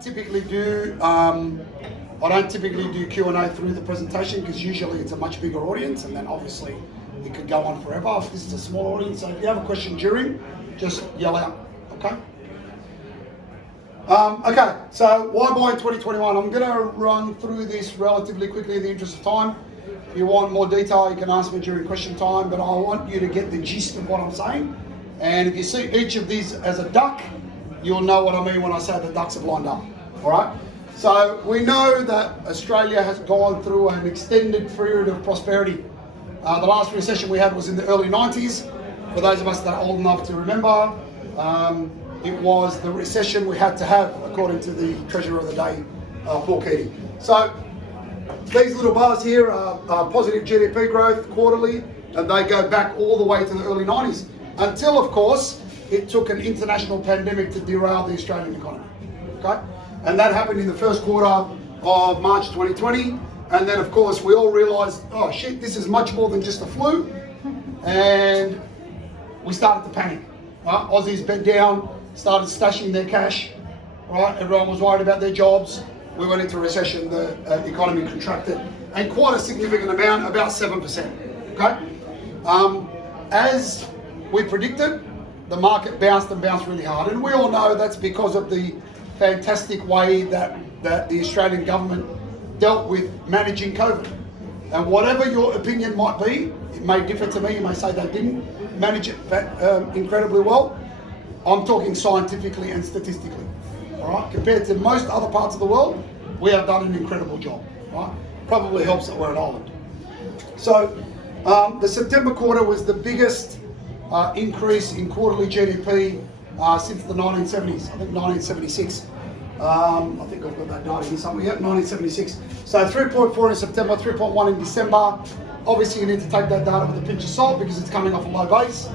don't typically do Q&A through the presentation because usually it's a much bigger audience, and then obviously it could go on forever. If this is a small audience, so if you have a question during, just yell out, okay? Okay, so why buy in 2021? I'm going to run through this relatively quickly in the interest of time. If you want more detail, you can ask me during question time, but I want you to get the gist of what I'm saying. And if you see each of these as a duck, you'll know what I mean when I say the ducks have lined up, all right? So we know that Australia has gone through an extended period of prosperity. The last recession we had was in the early 90s. For those of us that are old enough to remember, it was the recession we had to have, according to the Treasurer of the Day, Paul Keating. So these little bars here are positive GDP growth quarterly, and they go back all the way to the early 90s, until, of course, it took an international pandemic to derail the Australian economy, okay? And that happened in the first quarter of March 2020, and then, of course, we all realised, oh shit, this is much more than just a flu, and we started to panic, right? Aussies bent down, started stashing their cash, right? Everyone was worried about their jobs. We went into recession, the economy contracted, and quite a significant amount, about 7%, okay? As we predicted, the market bounced really hard, and we all know that's because of the fantastic way that the Australian government dealt with managing COVID. And whatever your opinion might be, it may differ to me, you may say they didn't manage it incredibly well. I'm talking scientifically and statistically, all right? Compared to most other parts of the world, we have done an incredible job, right? Probably helps that we're an island. So the September quarter was the biggest increase in quarterly GDP since the 1970s, I think 1976. I think I've got that data here somewhere, yeah, 1976. So 3.4 in September, 3.1 in December. Obviously you need to take that data with a pinch of salt because it's coming off a low base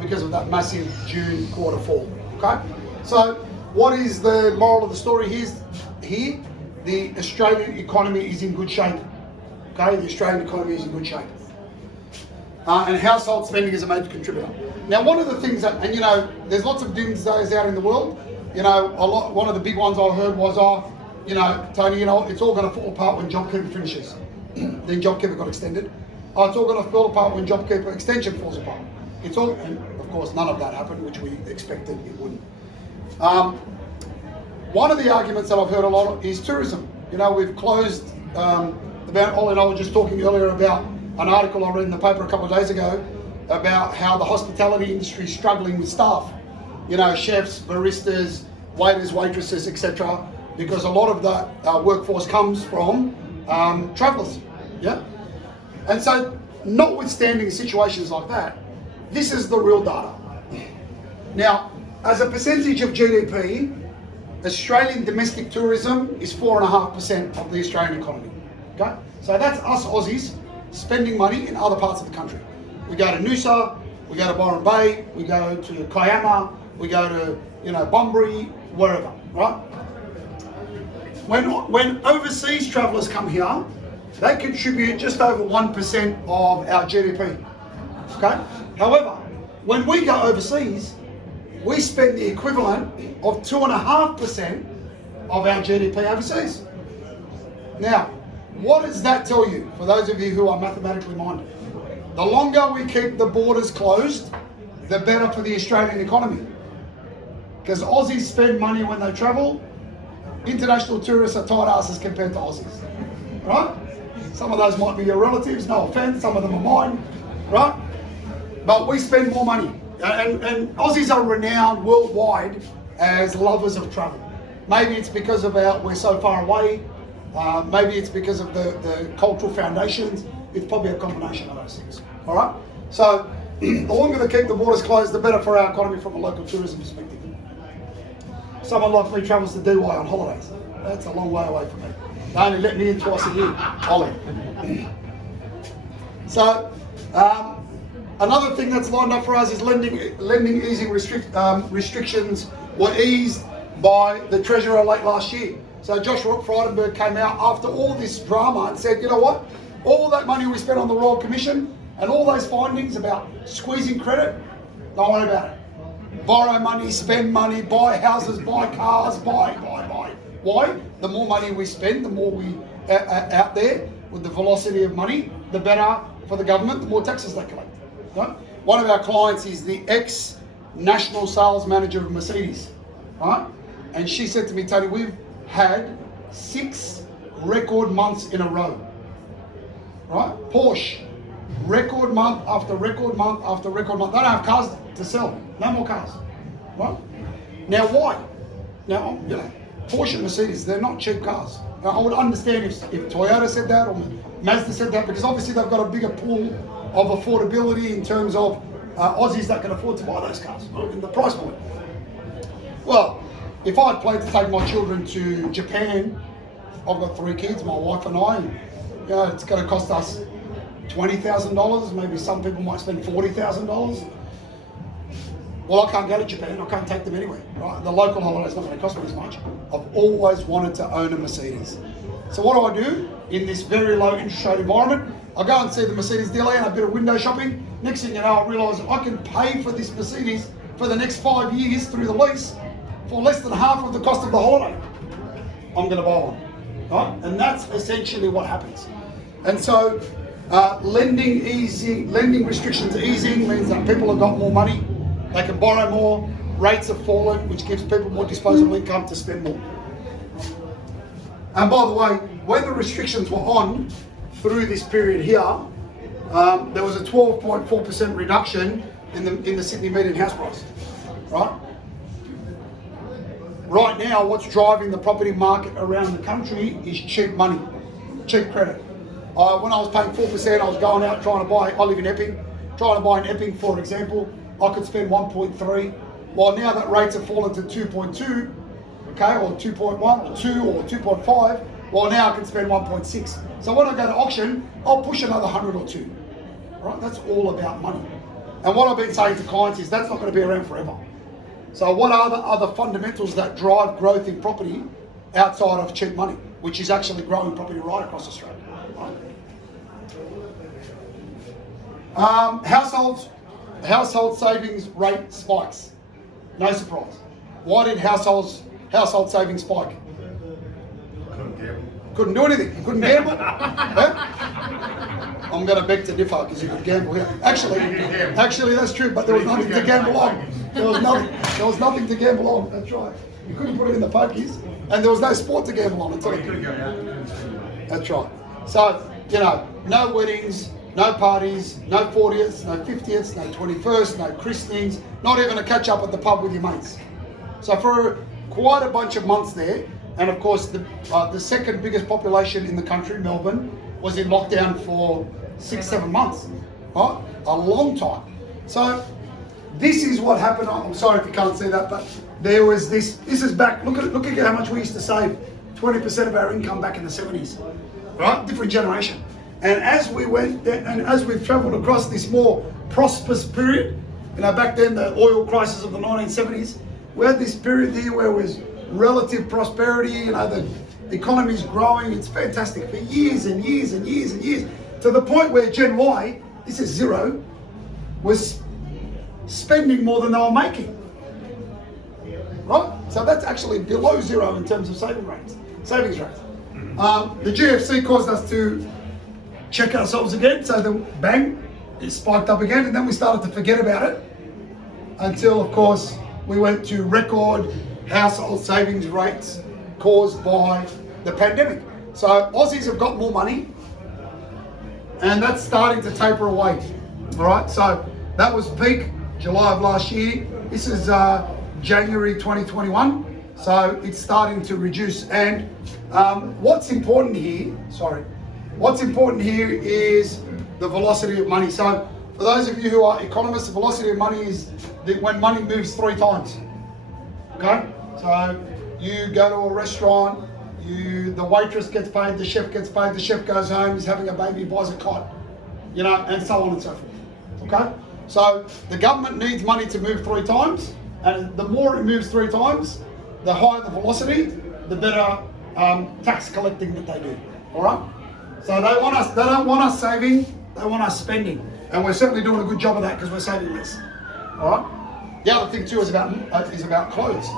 because of that massive June quarter fall, okay? So what is the moral of the story here? The Australian economy is in good shape, okay? The Australian economy is in good shape. And household spending is a major contributor. Now, one of the things that, and you know, there's lots of doomsdays out in the world. You know, one of the big ones I heard was, you know, Tony, you know, it's all going to fall apart when JobKeeper finishes. Then JobKeeper got extended. It's all going to fall apart when JobKeeper extension falls apart. It's all, and of course, none of that happened, which we expected it wouldn't. One of the arguments that I've heard a lot is tourism. You know, we've closed, about, Ollie and I were just talking earlier about an article I read in the paper a couple of days ago about how the hospitality industry is struggling with staff. You know, chefs, baristas, waiters, waitresses, etc. Because a lot of the workforce comes from travellers, yeah? And so, notwithstanding situations like that, this is the real data. Now, as a percentage of GDP, Australian domestic tourism is 4.5% of the Australian economy, okay? So that's us Aussies spending money in other parts of the country. We go to Noosa, we go to Byron Bay, we go to Kiama, we go to, you know, Bunbury, wherever, right? When overseas travellers come here, they contribute just over 1% of our GDP, okay? However, when we go overseas, we spend the equivalent of 2.5% of our GDP overseas. Now, what does that tell you, for those of you who are mathematically minded? The longer we keep the borders closed, the better for the Australian economy. Because Aussies spend money when they travel, international tourists are tight asses compared to Aussies, right? Some of those might be your relatives, no offence, some of them are mine, right? But we spend more money. And Aussies are renowned worldwide as lovers of travel. Maybe it's because of we're so far away. Maybe it's because of the cultural foundations. It's probably a combination of those things. All right. So the longer they keep the borders closed, the better for our economy from a local tourism perspective. Someone like me travels to Dubai on holidays. That's a long way away from me. They only let me in twice a year. Ollie. So. Another thing that's lined up for us is lending easing restrictions were eased by the Treasurer late last year. So Josh Frydenberg came out after all this drama and said, you know what, all that money we spent on the Royal Commission and all those findings about squeezing credit, don't worry about it. Borrow money, spend money, buy houses, buy cars, buy. Why? The more money we spend, the more we out there with the velocity of money, the better for the government, the more taxes they collect. Right? One of our clients is the ex-national sales manager of Mercedes. Right? And she said to me, Tony, we've had 6 record months in a row. Right? Porsche, record month after record month after record month. They don't have cars to sell. No more cars. Right? Now why? Now, you know, Porsche and Mercedes, they're not cheap cars. Now, I would understand if Toyota said that or Mazda said that, because obviously they've got a bigger pool of affordability in terms of Aussies that can afford to buy those cars, in the price point. Well, if I had planned to take my children to Japan, I've got 3 kids, my wife and I, and, you know, it's going to cost us $20,000, maybe some people might spend $40,000. Well, I can't go to Japan, I can't take them anywhere, right? The local holiday's not going to cost me as much. I've always wanted to own a Mercedes. So what do? In this very low interest rate environment, I go and see the Mercedes dealer and a bit of window shopping. Next thing you know, I realise I can pay for this Mercedes for the next 5 years through the lease for less than half of the cost of the holiday. I'm going to buy one, right? And that's essentially what happens. And so lending restrictions easing means that people have got more money. They can borrow more, rates have fallen, which gives people more disposable income to spend more. And by the way, when the restrictions were on through this period here, there was a 12.4% reduction in the Sydney median house price, right? Right now, what's driving the property market around the country is cheap money, cheap credit. When I was paying 4%, I was going out trying to buy, I live in Epping, trying to buy an Epping, for example, I could spend 1.3. Well, now that rates have fallen to 2.2, okay, or 2.1, or 2, or 2.5, well, now I can spend 1.6. So when I go to auction, I'll push another 100 or 2. Right? That's all about money. And what I've been saying to clients is that's not going to be around forever. So what are the other fundamentals that drive growth in property outside of cheap money, which is actually growing property right across Australia? Right? Household savings rate spikes. No surprise. Why did household savings spike? Couldn't do anything. You couldn't gamble. I'm going to beg to differ because you could gamble here. Actually, that's true. But there was nothing to gamble on. There was nothing to gamble on. That's right. You couldn't put it in the pokies, and there was no sport to gamble on. That's right. So you know, no weddings, no parties, no 40ths, no 50ths, no 21st, no christenings, not even a catch up at the pub with your mates. So for quite a bunch of months there, and of course the second biggest population in the country, Melbourne, was in lockdown for 6-7 months, right? A long time. So this is what happened. I'm sorry if you can't see that, but there was this is back, look at how much we used to save, 20% of our income back in the 70s, right? Different generation. And as we went, and as we've travelled across this more prosperous period, you know, back then the oil crisis of the 1970s, we had this period there where it was relative prosperity, you know, the economy's growing, it's fantastic for years and years and years and years, to the point where Gen Y, this is zero, was spending more than they were making, right? So that's actually below zero in terms of savings rates. The GFC caused us to check ourselves again, so then bang, it spiked up again, and then we started to forget about it until, of course, we went to record household savings rates caused by the pandemic. So Aussies have got more money, and that's starting to taper away. All right, so that was peak July of last year. This is January 2021, so it's starting to reduce. And what's important here is the velocity of money. So for those of you who are economists, the velocity of money is when money moves 3 times. Okay, so you go to a restaurant, the waitress gets paid, the chef gets paid, the chef goes home, he's having a baby, buys a cot, you know, and so on and so forth. Okay, so the government needs money to move 3 times, and the more it moves 3 times, the higher the velocity, the better tax collecting that they do. All right, so they don't want us saving, they want us spending, and we're certainly doing a good job of that because we're saving less. All right. The other thing too is about clothes.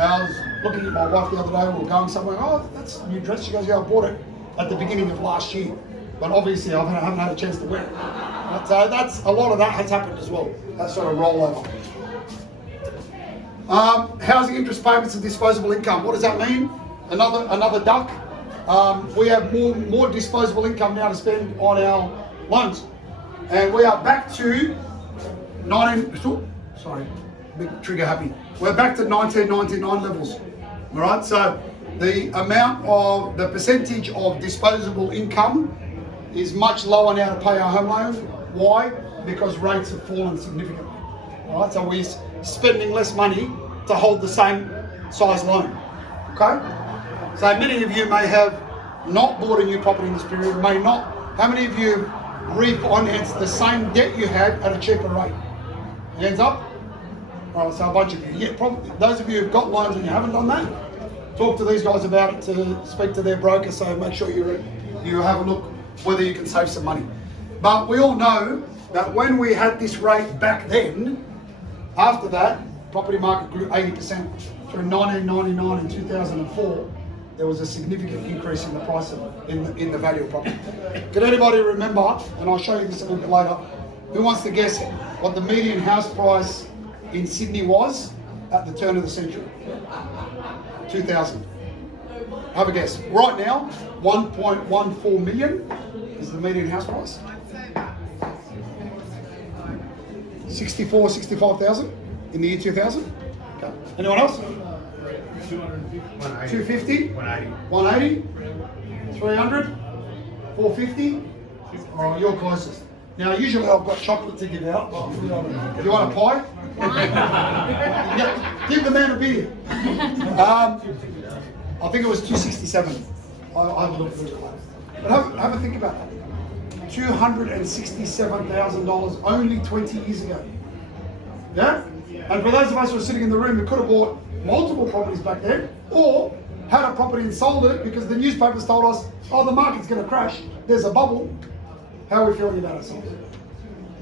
I was looking at my wife the other day, we were going somewhere, oh, that's a new dress. She goes, yeah, I bought it at the beginning of last year. But obviously I haven't had a chance to wear it. Right? So that's, a lot of that has happened as well, that sort of rollover. Housing interest payments and disposable income. What does that mean? Another duck. We have more disposable income now to spend on our loans. And we are back to big trigger happy. We're back to 1999 levels. All right, so the percentage of disposable income is much lower now to pay our home loan. Why? Because rates have fallen significantly. All right, so we're spending less money to hold the same size loan. Okay? So many of you may have not bought a new property in this period, may not. How many of you refinanced the same debt you had at a cheaper rate? Hands up. All right, so a bunch of you. Yeah, probably. Those of you who've got loans and you haven't done that, talk to these guys about it, to speak to their broker, so make sure you have a look whether you can save some money. But we all know that when we had this rate back then, after that, property market grew 80%. Through 1999 and 2004, there was a significant increase in the price in the value of property. Can anybody remember, and I'll show you this a little bit later, who wants to guess what the median house price in Sydney was at the turn of the century? 2000. Have a guess. Right now, 1.14 million is the median house price. 65,000 in the year 2000. Okay. Anyone else? 250, 180, 300, 450. Oh, you're closest. Now, usually I've got chocolate to give out. But you want a pie? Yeah, give the man a beer. I think it was 267. I haven't looked at it. But have a think about that. $267,000 only 20 years ago. Yeah? And for those of us who are sitting in the room, we could have bought multiple properties back then, or had a property and sold it because the newspapers told us, oh, the market's going to crash, there's a bubble. How are we feeling about ourselves?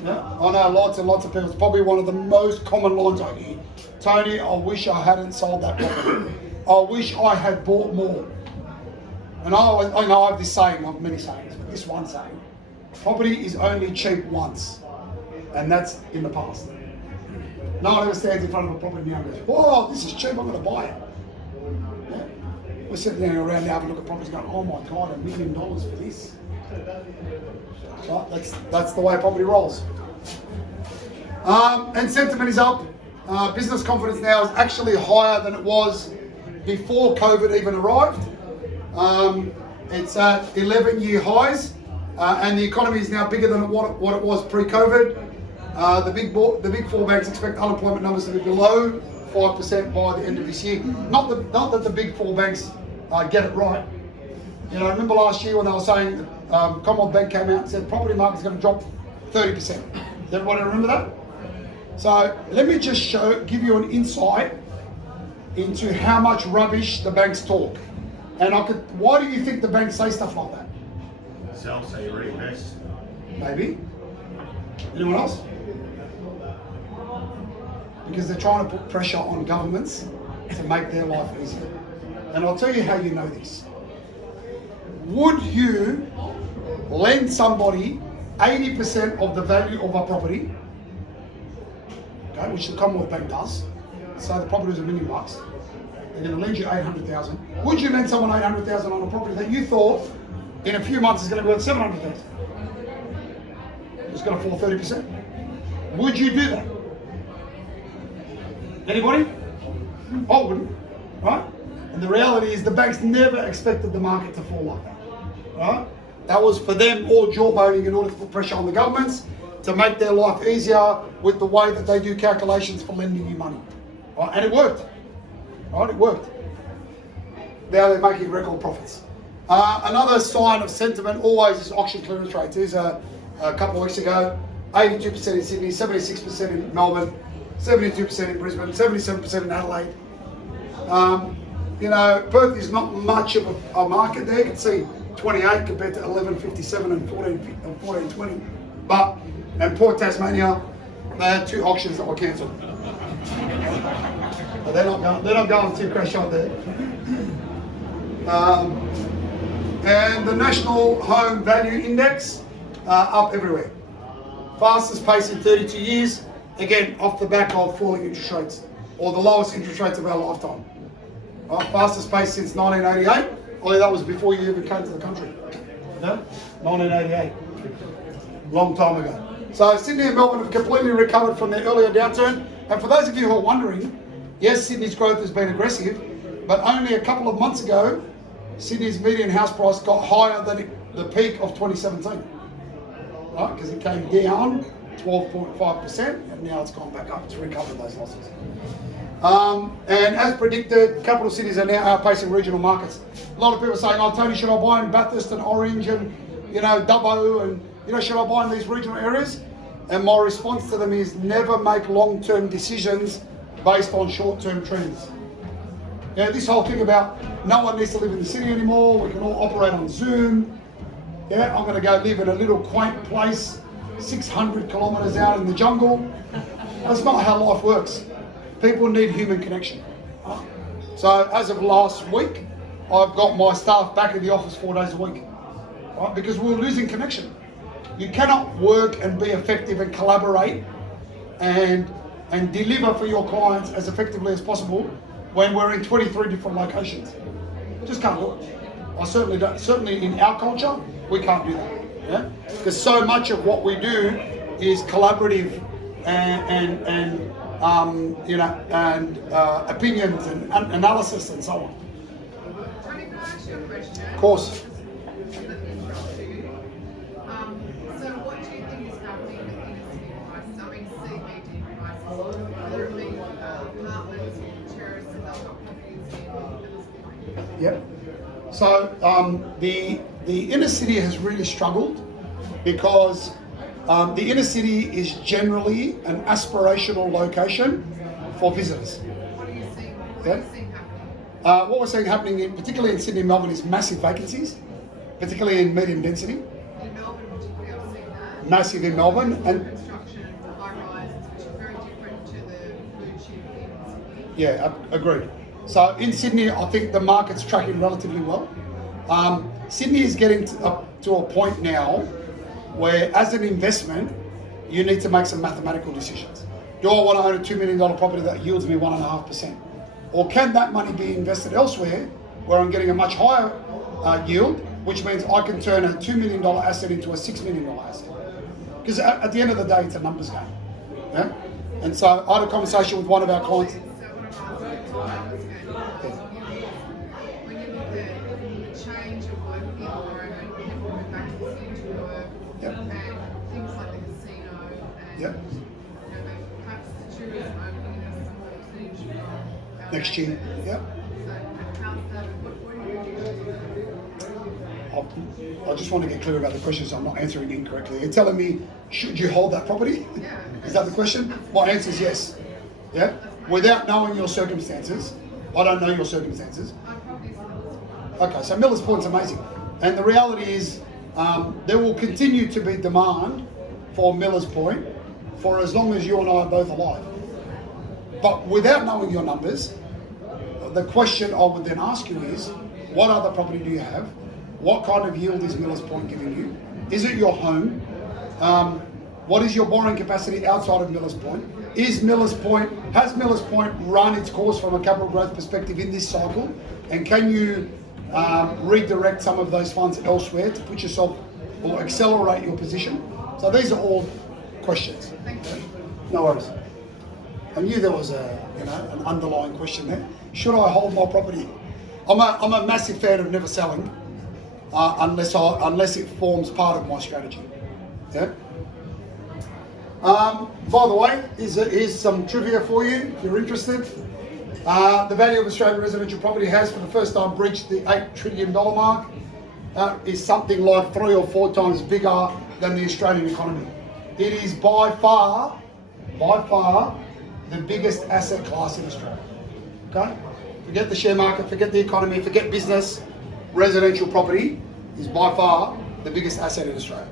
Yeah? I know lots and lots of people, it's probably one of the most common lines I hear. Tony, I wish I hadn't sold that property. I wish I had bought more. And I know I have this saying, I have many sayings, but this one saying, property is only cheap once, and that's in the past. No one ever stands in front of a property now and goes, whoa, this is cheap, I'm going to buy it. Yeah? We're sitting there around now having a look at properties going, oh my God, $1 million for this. So that's the way property rolls. And sentiment is up. Business confidence now is actually higher than it was before COVID even arrived. It's at 11-year highs, and the economy is now bigger than what it was pre-COVID. The big four banks expect unemployment numbers to be below 5% by the end of this year. Not that the big four banks get it right. You know, remember last year when they were saying the Commonwealth Bank came out and said property market's going to drop 30%. Does everybody remember that? So let me just give you an insight into how much rubbish the banks talk. And why do you think the banks say stuff like that? Sell, so you reinvest. Maybe. Anyone else? Because they're trying to put pressure on governments to make their life easier. And I'll tell you how you know this. Would you lend somebody 80% of the value of a property, okay, which the Commonwealth Bank does, so the property is $1 million, they're going to lend you 800,000. Would you lend someone 800,000 on a property that you thought in a few months is going to be worth 700,000? It's going to fall 30%. Would you do that? Anybody? I wouldn't, right? And the reality is the banks never expected the market to fall like that, right? That was for them all jawboning in order to put pressure on the governments to make their life easier with the way that they do calculations for lending you money, right? And it worked, right? It worked. Now they're making record profits. Another sign of sentiment always is auction clearance rates. There's a couple of weeks ago, 82% in Sydney, 76% in Melbourne, 72% in Brisbane, 77% in Adelaide. You know, Perth is not much of a market there. You can see 28 compared to 11.57 and 14.20. But, and Port Tasmania, they had 2 auctions that were cancelled. but they're not going too crash out there. And the National Home Value Index up everywhere. Fastest pace in 32 years, again off the back of falling interest rates, or the lowest interest rates of our lifetime. Fastest pace since 1988, although that was before you even came to the country. Yeah? 1988, long time ago. So Sydney and Melbourne have completely recovered from their earlier downturn. And for those of you who are wondering, yes, Sydney's growth has been aggressive, but only a couple of months ago, Sydney's median house price got higher than the peak of 2017. Right? Because it came down 12.5%, and now it's gone back up. It's recovered those losses. And as predicted, capital cities are now outpacing regional markets. A lot of people are saying, oh, Tony, should I buy in Bathurst and Orange and, Dubbo and, should I buy in these regional areas? And my response to them is never make long-term decisions based on short-term trends. This whole thing about no one needs to live in the city anymore, we can all operate on Zoom. I'm going to go live in a little quaint place 600 kilometres out in the jungle. That's not how life works. People need human connection. So as of last week, I've got my staff back in the office 4 days a week, right? Because we're losing connection. You cannot work and be effective and collaborate and deliver for your clients as effectively as possible when we're in 23 different locations. Just can't do it. I certainly don't. Certainly in our culture, we can't do that. Yeah, because so much of what we do is collaborative and opinions and analysis and so on. Tony, can I ask you a question? Of course. So what do you think is happening with inner city prices? I mean CBD prices, whether it be apartments or terraces and other properties in Miller's Point? Yep. So the inner city has really struggled because the inner city is generally an aspirational location for visitors. What are you seeing? What Yeah. are you seeing happening? What we're seeing happening, particularly in Sydney and Melbourne, is massive vacancies, particularly in medium density. In Melbourne, particularly, I've seen that. Massive in Melbourne, and Construction, high rises, which is very different to the blue chip in Sydney. yeah, agreed. So in Sydney, I think the market's tracking relatively well. Sydney is getting up to a point now where, as an investment, you need to make some mathematical decisions. Do I want to own a $2 million property that yields me 1.5%? Or can that money be invested elsewhere where I'm getting a much higher yield, which means I can turn a $2 million asset into a $6 million asset? Because at the end of the day, it's a numbers game. Yeah? And so I had a conversation with one of our clients. So what I'm asking is, when you look at the change of working environment, people going back to the city to work, Yep. and things like the casino, and Yep. perhaps the tourism opening as some percentage from Next year. Yep. So how's that? What are you doing? I just want to get clear about the question so I'm not answering incorrectly. You're telling me, should you hold that property? Yeah. Is that the question? My answer is yes. Yeah? Without knowing your circumstances, I don't know your circumstances. My property's Miller's Point. Okay, so Miller's Point's amazing. And the reality is, there will continue to be demand for Miller's Point for as long as you and I are both alive. But without knowing your numbers, the question I would then ask you is, what other property do you have? What kind of yield is Miller's Point giving you? Is it your home? What is your borrowing capacity outside of Miller's Point? Has Miller's Point run its course from a capital growth perspective in this cycle? And can you redirect some of those funds elsewhere to put yourself or accelerate your position? So these are all questions. Thank you. No worries. I knew there was an underlying question there. Should I hold my property? I'm a massive fan of never selling unless it forms part of my strategy. Yeah. By the way, here's some trivia for you if you're interested. The value of Australian residential property has, for the first time, breached the $8 trillion mark. Is something like 3 or 4 times bigger than the Australian economy. It is by far, the biggest asset class in Australia. Okay? Forget the share market, forget the economy, forget business. Residential property is by far the biggest asset in Australia.